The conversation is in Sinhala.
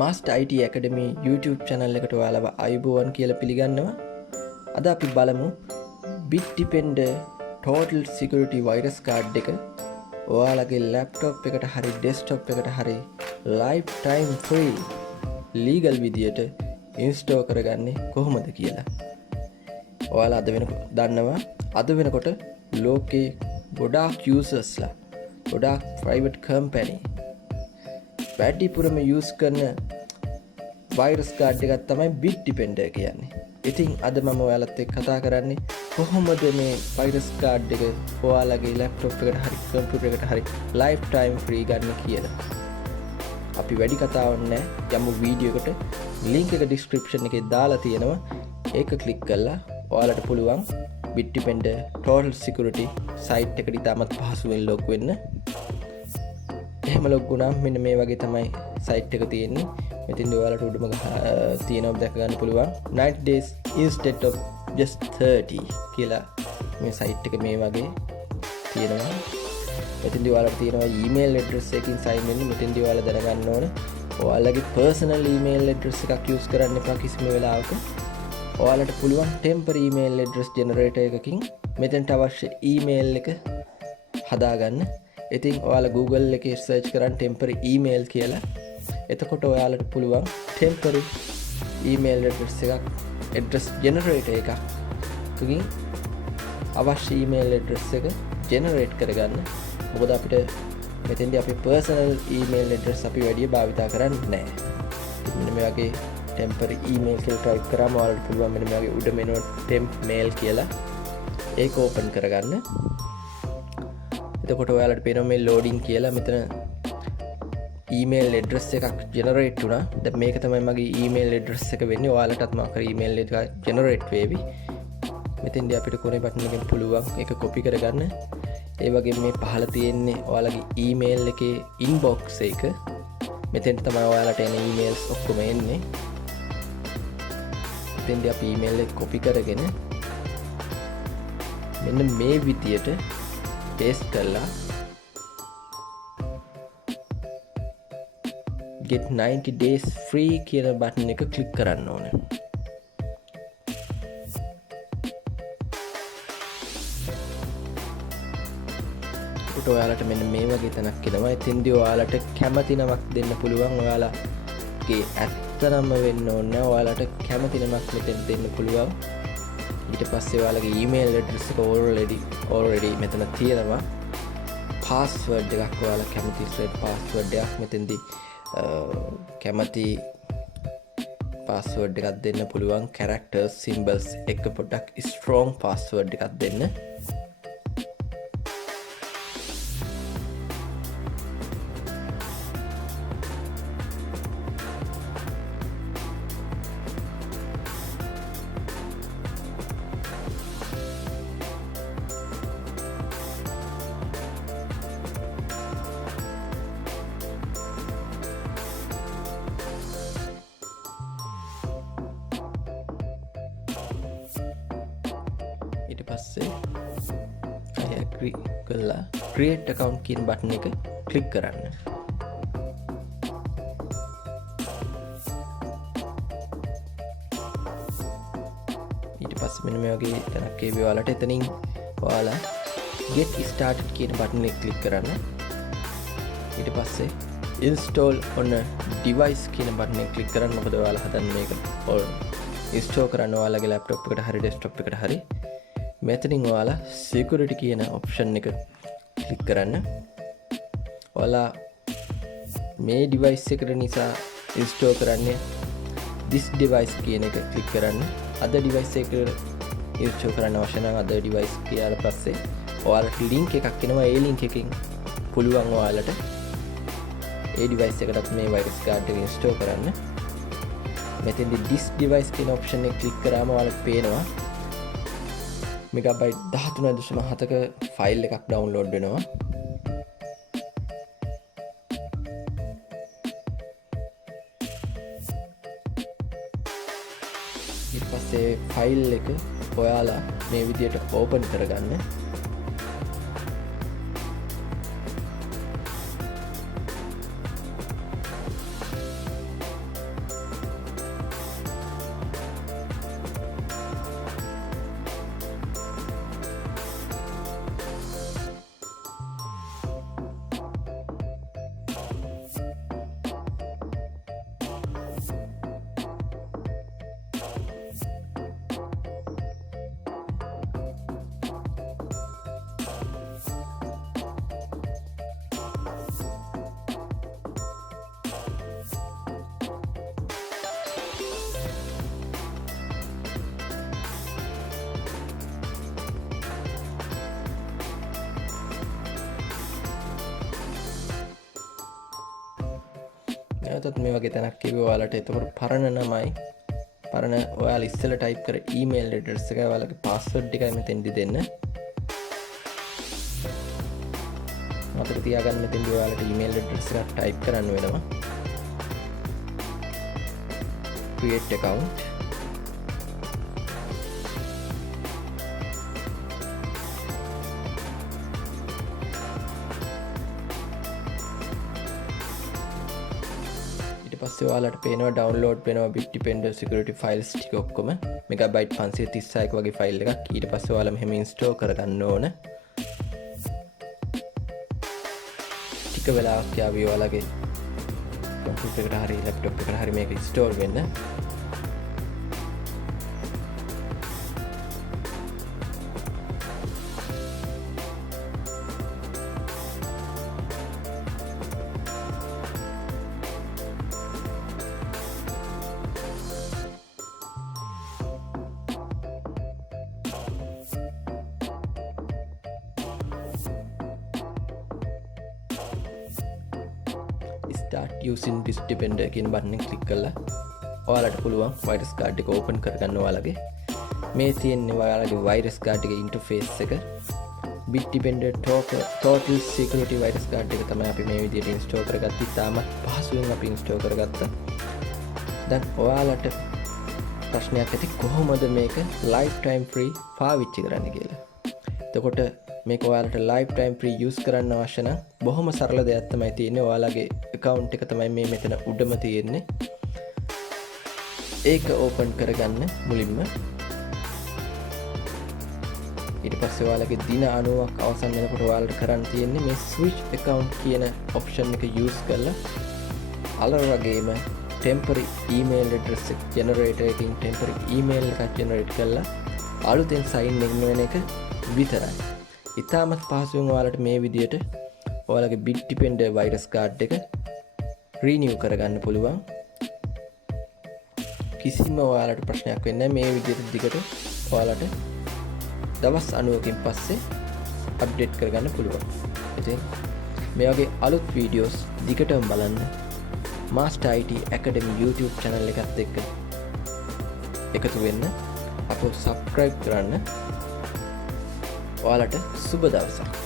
Master IT Academy YouTube channel එකට ඔයාලව අයුබෝවන් කියලා පිළිගන්නවා. අද අපි බලමු Bitdefender Total Security Virus Card එක ඔයාලගේ laptop එකට හරි desktop එකට හරි lifetime free legal විදියට install කරගන්නේ කොහොමද කියලා. ඔයාලා අද වෙනකොට ලෝකේ ගොඩාක් users ලා ගොඩාක් private company වැඩිපුරම use කරන virus card එකක් තමයි Bitdefender කියන්නේ. ඉතින් අද මම ඔයාලත් එක්ක කතා කරන්නේ කොහොමද මේ virus card එක ඔයාලගේ laptop එකට හරි computer එකට හරි lifetime free ගන්න කියලා. අපි වැඩි කතාවක් නැහැ. යමු වීඩියෝ එකට. link එක description එකේ දාලා තියෙනවා. ඒක click කරලා ඔයාලට පුළුවන් Bitdefender Total Security site එකට ඉතාමත් පහසුවෙන් log වෙන්න. එහෙම log වුණාම මෙන්න මේ වගේ තමයි site එක තියෙන්නේ. මෙතෙන්දී ඔයාලට උඩම තියෙනවා දැක ගන්න පුළුවන් 90 days instead of just 30 කියලා මේ site එක මේ වගේ තියෙනවා. මෙතෙන්දී ඔයාලට තියෙනවා email address එකකින් sign වෙන්න. මෙතෙන්දී ඔයාලා දැනගන්න ඕනේ ඔයාලගේ personal email address එකක් use කරන්න එපා කිසිම වෙලාවක. ඔයාලට පුළුවන් temporary email address generator එකකින් මෙතෙන්ට අවශ්‍ය email එක හදාගන්න. ඉතින් ඔයාලා Google එකේ search කරන් temporary email කියලා. එතකොට ඔයාලට පුළුවන් temporary email address generator එකකින් අවශ්‍ය email address එක generate කරගන්න. මොකද අපිට මෙතෙන්දී අපේ personal email address අපි වැඩි භාවිතා කරන්නේ නැහැ. මෙන්න මේ වගේ temporary email කියලා type කරාම ඔයාලට පුළුවන් මෙන්න මේ වගේ උඩ මෙනවා temp mail කියලා. ඒක open කරගන්න. එතකොට ඔයාලට පේනවා මේ loading කියලා මෙතන email address එකක් generate වුණා. දැන් මේක තමයි මගේ email address එක වෙන්නේ. ඔයාලටත් මාකර email එක generate වේවි. මෙතෙන්දී අපිට කොනේ බටන් එකෙන් පුළුවන් ඒක copy කරගන්න. ඒ වගේම මේ පහළ තියෙන්නේ ඔයාලගේ email එකේ inbox එක. මෙතෙන්ට තමයි ඔයාලට එන emails ඔක්කොම එන්නේ. මෙතෙන්දී අපි email එක copy කරගෙන මෙන්න මේ විදියට paste කරලා get 90 days free කියන බටන් එක click කරන්න ඕනේ. ඔයාලට මෙන්න මේ වගේ තැනක් එනවා. එතෙන්දී ඔයාලට කැමති නමක් දෙන්න පුළුවන්. ඔයාලගේ ඇත්තනම වෙන්න ඕනේ. ඔයාලට කැමති නමක් මෙතෙන් දෙන්න පුළුවන්. ඊට පස්සේ ඔයාලගේ email address එක already මෙතන තියෙනවා. password එකක් ඔයාලා කැමති straight password එකක් මෙතෙන්දී කැමති password එකක් දෙන්න පුළුවන්. characters symbols එක පොඩ්ඩක් strong password එකක් දෙන්න. ඊට පස්සේ I agree කරලා create account කියන බටන් එක click කරන්න. ඊට පස්සේ මෙන්න මේ වගේ තැනක් එවි ඔයාලට. එතනින් ඔයාලා get started කියන බටන් එක click කරන්න. ඊට පස්සේ install on a device කියන බටන් එක click කරන්න. මොකද ඔයාලා හදන්නේ මේක install කරන්න ඔයාලගේ laptop එකට හරි desktop එකට හරි. මෙතනින් ඔයාලා security කියන option එක click කරන්න. ඔයාලා මේ device එකට නිසා install කරන්නේ this device කියන එක click කරන්න. other device එකට install කරන්න අවශ්‍ය නම් other device කියලා පස්සේ ඔයාලට link එකක් එනවා. ඒ link එකකින් පුළුවන් ඔයාලට ඒ device එකටත් මේ virus card එක install කරන්න. මෙතෙන්දී this device කියන option එක click කරාම ඔයාලට පේනවා මෙගාබයිට් 13.7ක ෆයිල් එකක් ඩවුන්ලෝඩ් වෙනවා. ඊට පස්සේ ෆයිල් එක ඔයාලා මේ විදියට ඕපන් කරගන්න. නැවතත් මේ වගේ තැනක් කිව්වේ ඔයාලට. එතකොට පරණ නමයි පරණ ඔයාලා ඉස්සෙල්ලා ටයිප් කර ඊමේල් ඇඩ්‍රස් එක ඔයාලගේ පාස්වර්ඩ් එකයි මෙතෙන්දි දෙන්න. මතක තියාගන්න මෙතෙන්දි ඔයාලට ඊමේල් ඇඩ්‍රස් එකක් ටයිප් කරන්න වෙනවා. create account. පස්සේ ඔයාලට පේනවා ඩවුන්ලෝඩ් වෙනවා Bitdefender security files ටික ඔක්කොම මෙගාබයිට් 536ක වගේ ෆයිල් එකක්. ඊට පස්සේ ඔයාලා මෙහෙම ඉන්ස්ටෝල් කරගන්න ඕන. ටික වෙලාවක් යාවි ඔයාලගේ කම්පියුටර් එකට හරි ලැප්ටොප් එකට හරි මේක ඉන්ස්ටෝල් වෙන්න. start using Bitdefender කියන බටන් එක ක්ලික් කරලා ඔයාලට පුළුවන් වෛරස් කාඩ් එක ඕපන් කරගන්න. ඔයාලගේ මේ තියෙන්නේ ඔයාලගේ වෛරස් කාඩ් එකේ ඉන්ටර්ෆේස් එක. Bitdefender Total Security virus card එක තමයි අපි මේ විදිහට ඉන්ස්ටෝල් කරගත්තේ. තාමත් පහසුවෙන් අපි ඉන්ස්ටෝල් කරගත්තා. දැන් ඔයාලට ප්‍රශ්නයක් ඇති කොහොමද මේක lifetime free පාවිච්චි කරන්න කියලා. එතකොට මේක ඔයාලට lifetime free use කරන්න අවශ්‍ය නම් බොහොම සරල දෙයක් තමයි තියෙන්නේ. ඔයාලගේ account එක තමයි මේ මෙතන උඩම තියෙන්නේ. ඒක open කරගන්න මුලින්ම. ඊට පස්සේ ඔයාලගේ දින 90ක් අවසන් වෙනකොට ඔයාලට කරන්න තියෙන්නේ මේ switch account කියන option එක use කරලා අලර වගේම temporary email address generator එකකින් temporary email එකක් generate කරලා අලුතෙන් sign in වෙන එක විතරයි. ඉතාමත් පහසුවෙන් ඔයාලට මේ විදියට ඔයාලගේ Bitdefender virus card එක renew කරගන්න පුළුවන්. කිසිම ඔයාලට ප්‍රශ්නයක් වෙන්නේ නැහැ. මේ විදියට දිගට ඔයාලට දවස් 90කින් පස්සේ අප්ඩේට් කරගන්න පුළුවන්. ඉතින් මේ වගේ අලුත් වීඩියෝස් දිගටම බලන්න Master IT Academy YouTube channel එකත් එක්ක එකතු වෙන්න. අපව subscribe කරන්න. ඔයාලට සුබ දවසක්.